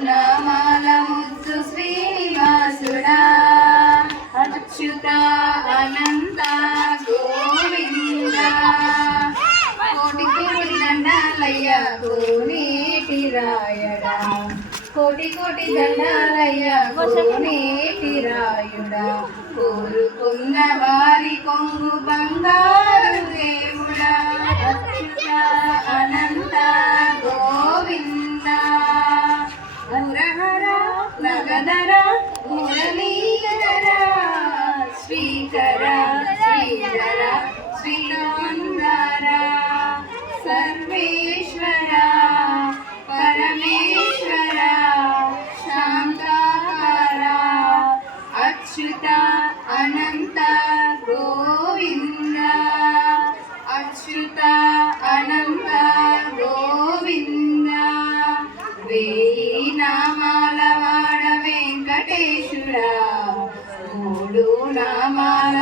నామాల ముద్దు శ్రీనివాసుడా అచ్యుత అనంత గోవింద కోటి కోటి దండాలయ్య కోనేటి రాయడా కోటి కోటి దండాలయ్య కోనేటి రాయుడా కోరుకున్న వారి కొంగు బంగారు దేవుడా అచ్యుత అనంత గోవింద మురహర నగధర మురళీధర శ్రీకర శ్రీధర శ్రీమందర సర్వేశ్వర పరమేశ్వర శాంతాకార అచ్యుత అనంత గోవింద అచ్యుత అనంత గోవింద వేయి నామాల వాడ వెంకటేశుడా మూడు నామాల